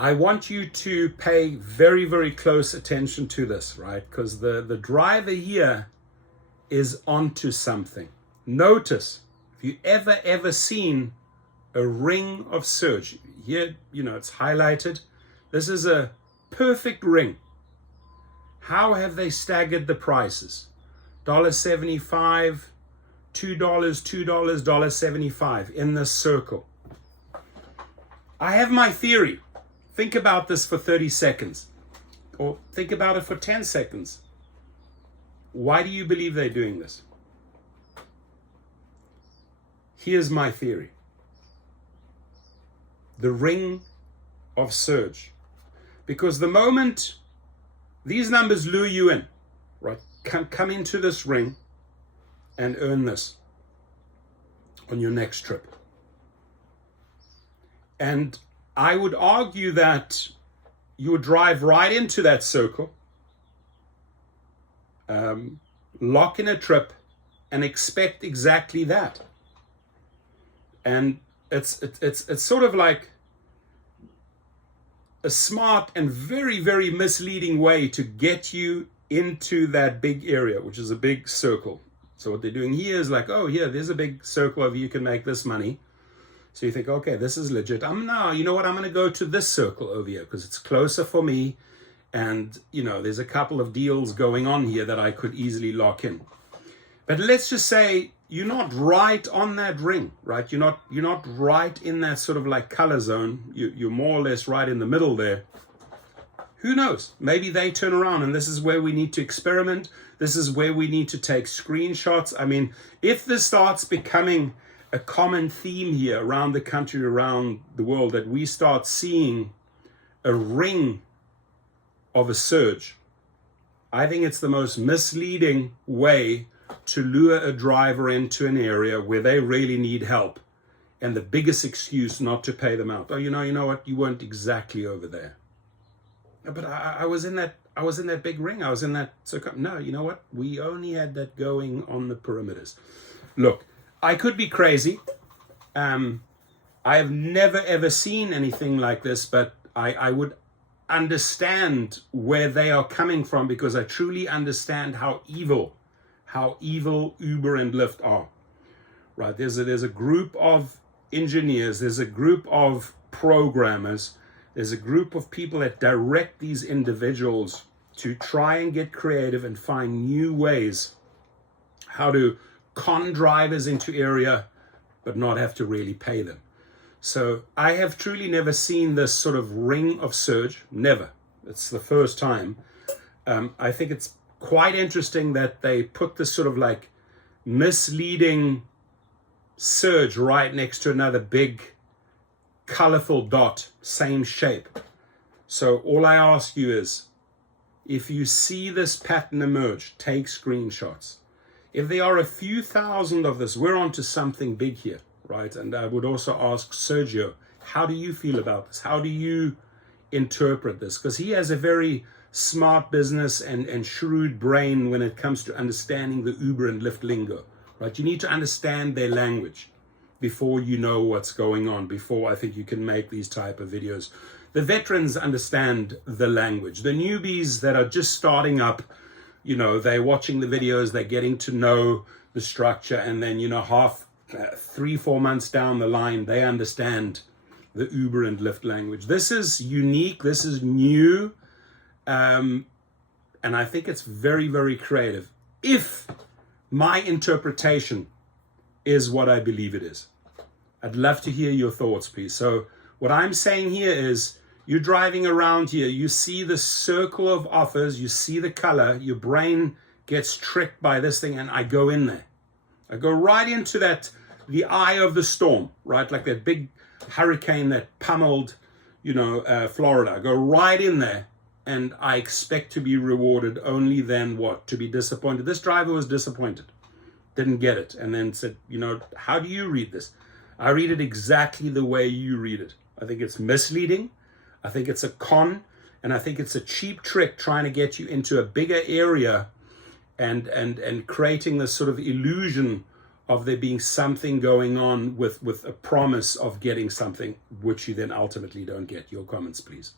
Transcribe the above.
I want you to pay very, very close attention to this, right? Because the driver here is onto something. Notice, if you ever seen a ring of surge, here, it's highlighted. This is a perfect ring. How have they staggered the prices? $1.75, $2, $1.75 in this circle. I have my theory. Think about this for 30 seconds, or think about it for 10 seconds. Why do you believe they're doing this? Here's my theory. The ring of surge. Because the moment these numbers lure you in, right? Come into this ring and earn this on your next trip. And I would argue that you would drive right into that circle, lock in a trip, and expect exactly that. And it's sort of like a smart and very, very misleading way to get you into that big area, which is a big circle. So what they're doing here is like, oh, here, there's a big circle over here, you can make this money. So you think, okay, this is legit. You know what? I'm going to go to this circle over here because it's closer for me. And, there's a couple of deals going on here that I could easily lock in. But let's just say you're not right on that ring, right? You're not right in that sort of like color zone. You're more or less right in the middle there. Who knows? Maybe they turn around, and this is where we need to experiment. This is where we need to take screenshots. I mean, if this starts becoming a common theme here around the country, around the world, that we start seeing a ring of a surge, I think it's the most misleading way to lure a driver into an area where they really need help, and the biggest excuse not to pay them out. Oh, you know what? You weren't exactly over there. But I was in that big ring. I was in that circle. No, you know what? We only had that going on the perimeters. Look, I could be crazy. I have never ever seen anything like this, but I would understand where they are coming from, because I truly understand how evil Uber and Lyft are. Right? There's a group of engineers, there's a group of programmers, there's a group of people that direct these individuals to try and get creative and find new ways how to con drivers into area but not have to really pay them. So I have truly never seen this sort of ring of surge. Never. It's the first time. I think it's quite interesting that they put this sort of like misleading surge right next to another big colorful dot, same shape. So all I ask you is, if you see this pattern emerge, take screenshots. If there are a few thousand of this, we're onto something big here, right? And I would also ask Sergio, how do you feel about this? How do you interpret this? Because he has a very smart business and shrewd brain when it comes to understanding the Uber and Lyft lingo, right? You need to understand their language before you know what's going on, before I think you can make these type of videos. The veterans understand the language. The newbies that are just starting up, they're watching the videos, they're getting to know the structure, and then, 3-4 months down the line, they understand the Uber and Lyft language. This is unique, this is new, and I think it's very, very creative, if my interpretation is what I believe it is. I'd love to hear your thoughts, please. So what I'm saying here is, you're driving around here, you see the circle of offers, you see the color, your brain gets tricked by this thing, and I go in there. I go right into the eye of the storm, right? Like that big hurricane that pummeled, Florida. I go right in there, and I expect to be rewarded only then what? To be disappointed. This driver was disappointed, didn't get it, and then said, how do you read this? I read it exactly the way you read it. I think it's misleading. I think it's a con, and I think it's a cheap trick trying to get you into a bigger area and creating this sort of illusion of there being something going on with a promise of getting something which you then ultimately don't get. Your comments, please.